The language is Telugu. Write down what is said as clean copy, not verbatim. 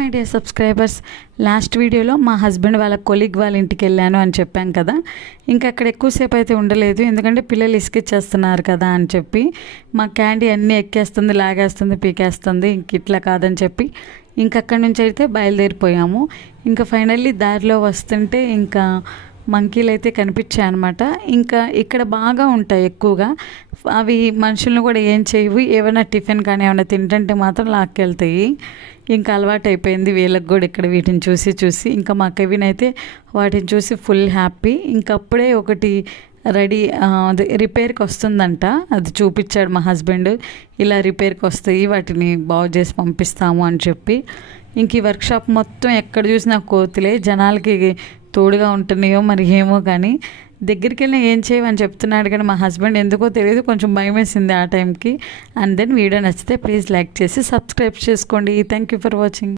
మై డియర్ సబ్స్క్రైబర్స్, లాస్ట్ వీడియోలో మా హస్బెండ్ వాళ్ళ కొలీగ్ వాళ్ళ ఇంటికి వెళ్ళాను అని చెప్పాం కదా. ఇంకా అక్కడ ఎక్కువసేపు అయితే ఉండలేదు, ఎందుకంటే పిల్లలు ఇసుకిచ్చేస్తున్నారు కదా అని చెప్పి. మా క్యాండీ అన్నీ ఎక్కేస్తుంది, లాగేస్తుంది, పీకేస్తుంది. ఇంక ఇట్లా కాదని చెప్పి ఇంక అక్కడి నుంచి అయితే బయలుదేరిపోయాము. ఇంకా ఫైనల్లీ దారిలో వస్తుంటే ఇంకా మంకీలు అయితే కనిపించాయి అనమాట. ఇంకా ఇక్కడ బాగా ఉంటాయి ఎక్కువగా. అవి మనుషులను కూడా ఏం చేయవు, ఏమైనా టిఫిన్ కానీ ఏమైనా తింటుంటే మాత్రం లాక్కెళ్తాయి. ఇంకా అలవాటు అయిపోయింది వీళ్ళకి కూడా ఇక్కడ వీటిని చూసి చూసి. ఇంకా మా కెవిన్ అయితే వాటిని చూసి ఫుల్ హ్యాపీ. ఇంకప్పుడే ఒకటి రెడీ అది రిపేర్కి వస్తుందంట, అది చూపించాడు మా హస్బెండ్. ఇలా రిపేర్కి వస్తాయి, వాటిని బాగు చేసి పంపిస్తాము అని చెప్పి. ఇంక ఈ వర్క్షాప్ మొత్తం ఎక్కడ చూసినా కోతులే, జనాలకి తోడుగా ఉంటున్నాయో మరి ఏమో కానీ. దగ్గరికి వెళ్ళినా ఏం చేయమని చెప్తున్నాడు కానీ మా హస్బెండ్ ఎందుకో తెలియదు, కొంచెం భయం వేసింది ఆ టైంకి. అండ్ దెన్ వీడియో నచ్చితే ప్లీజ్ లైక్ చేసి సబ్స్క్రైబ్ చేసుకోండి. Thank you for watching.